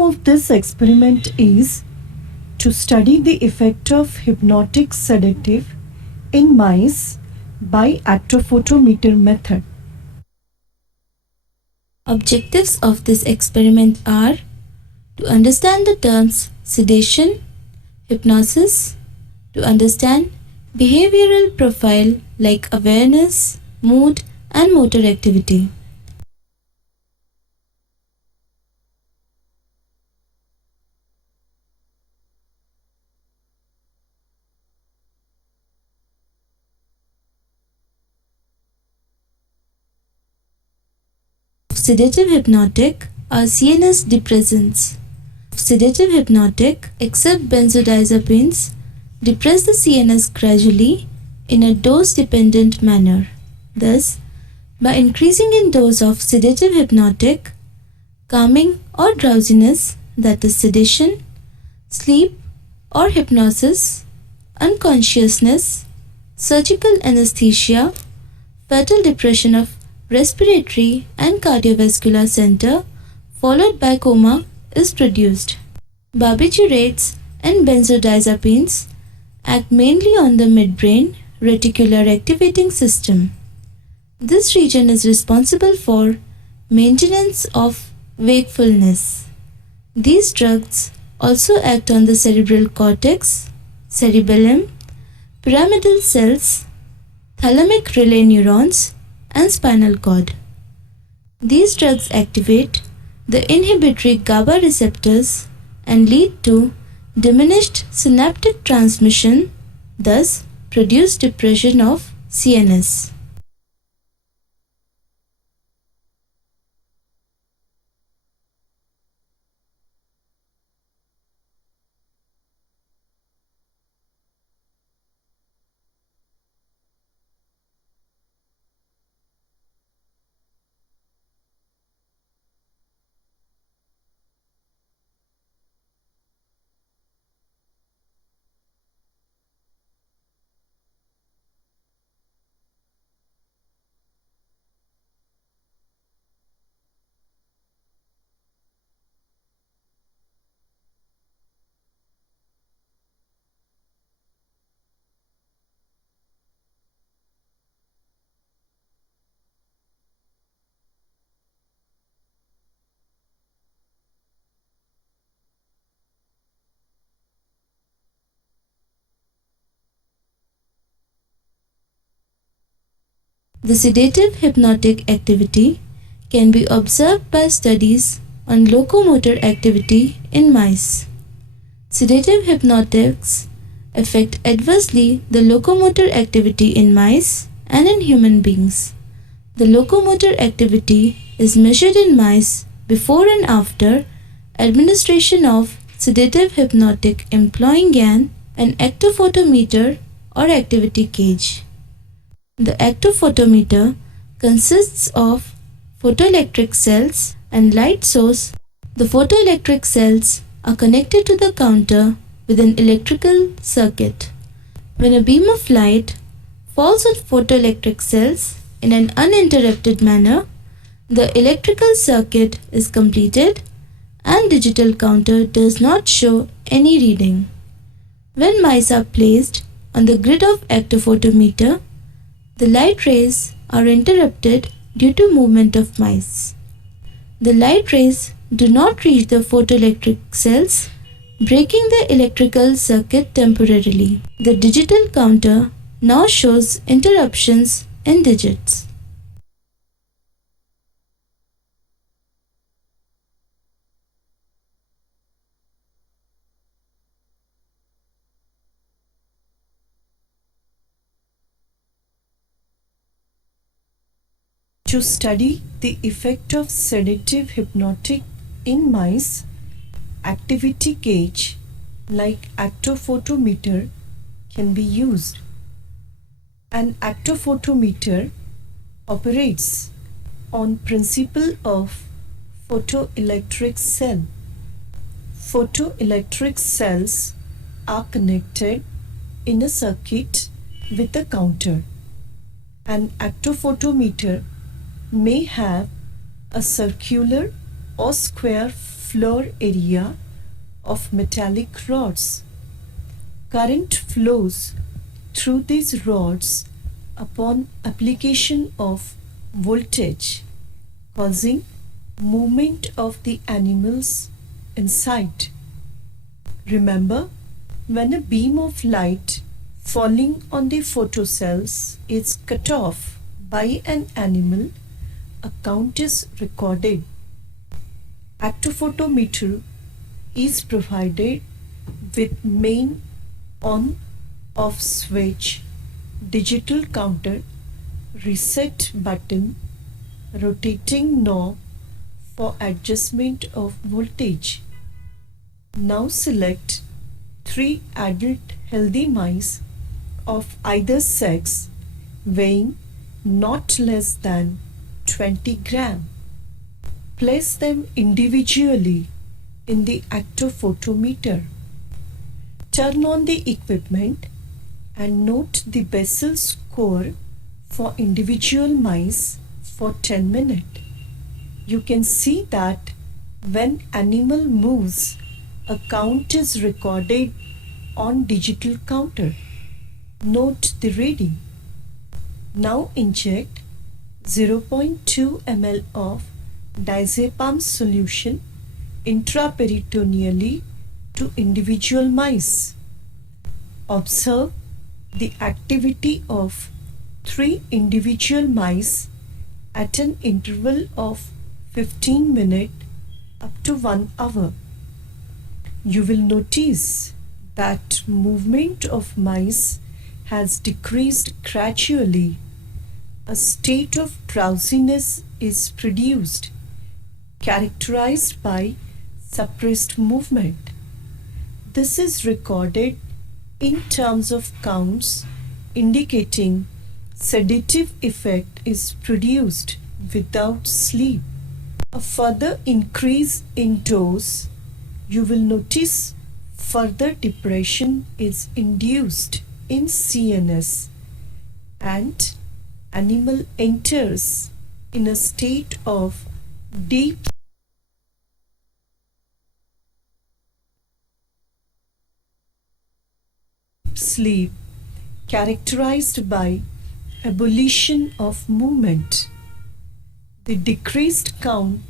aim of this experiment is to study the effect of hypnotic sedative in mice by actophotometer method. Objectives of this experiment are to understand the terms sedation, hypnosis, to understand behavioral profile like awareness, mood, and motor activity. Sedative hypnotic are CNS depressants. Sedative hypnotic, except benzodiazepines, depress the CNS gradually in a dose-dependent manner. Thus, by increasing in dose of sedative hypnotic, calming or drowsiness, that is sedation, sleep or hypnosis, unconsciousness, surgical anesthesia, fetal depression of respiratory and cardiovascular center followed by coma is produced. Barbiturates and benzodiazepines act mainly on the midbrain reticular activating system. This region is responsible for maintenance of wakefulness. These drugs also act on the cerebral cortex, cerebellum, pyramidal cells, thalamic relay neurons, and spinal cord. These drugs activate the inhibitory GABA receptors and lead to diminished synaptic transmission, thus produce depression of CNS. The sedative hypnotic activity can be observed by studies on locomotor activity in mice. Sedative hypnotics affect adversely the locomotor activity in mice and in human beings. The locomotor activity is measured in mice before and after administration of sedative hypnotic employing an actophotometer or activity gauge. The actophotometer consists of photoelectric cells and light source. The photoelectric cells are connected to the counter with an electrical circuit. When a beam of light falls on photoelectric cells in an uninterrupted manner, the electrical circuit is completed and digital counter does not show any reading. When mice are placed on the grid of actophotometer, the light rays are interrupted due to movement of mice. The light rays do not reach the photoelectric cells, breaking the electrical circuit temporarily. The digital counter now shows interruptions in digits. To study the effect of sedative hypnotic in mice, activity gauge like actophotometer can be used. An actophotometer operates on principle of photoelectric cell. Photoelectric cells are connected in a circuit with a counter. An actophotometer may have a circular or square floor area of metallic rods. Current flows through these rods upon application of voltage, causing movement of the animals inside. Remember, when a beam of light falling on the photocells is cut off by an animal, a count is recorded. Actophotometer is provided with main on-off switch, digital counter, reset button, rotating knob for adjustment of voltage. Now select 3 adult healthy mice of either sex weighing not less than 20 gram. Place them individually in the actophotometer. Turn on the equipment and note the Bessel score for individual mice for 10 minutes. You can see that when animal moves, a count is recorded on digital counter. Note the reading. Now inject 0.2 ml of diazepam solution intraperitoneally to individual mice. Observe the activity of 3 individual mice at an interval of 15 minutes up to 1 hour. You will notice that movement of mice has decreased gradually. A state of drowsiness is produced, characterized by suppressed movement. This is recorded in terms of counts, indicating sedative effect is produced without sleep. A further increase in dose, you will notice further depression is induced in CNS and animal enters in a state of deep sleep characterized by abolition of movement. The decreased count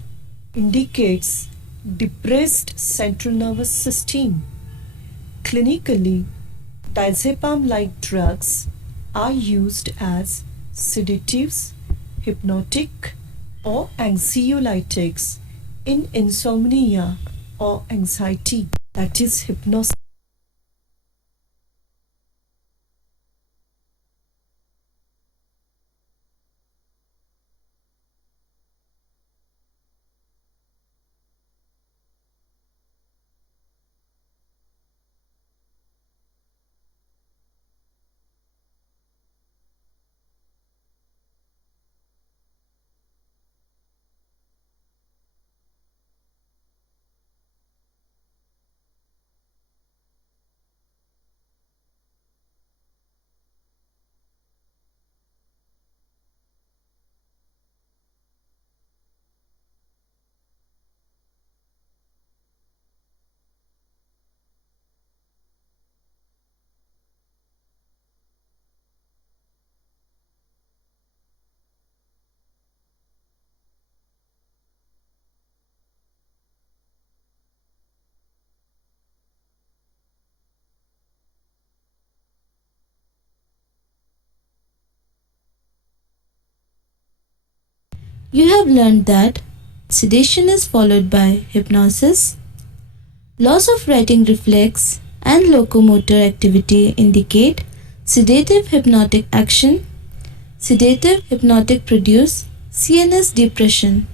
indicates depressed central nervous system. Clinically, diazepam-like drugs are used as sedatives, hypnotic or anxiolytics in insomnia or anxiety, that is hypnosis. You have learned that sedation is followed by hypnosis. Loss of writing reflex and locomotor activity indicate sedative hypnotic action. Sedative hypnotic produce CNS depression.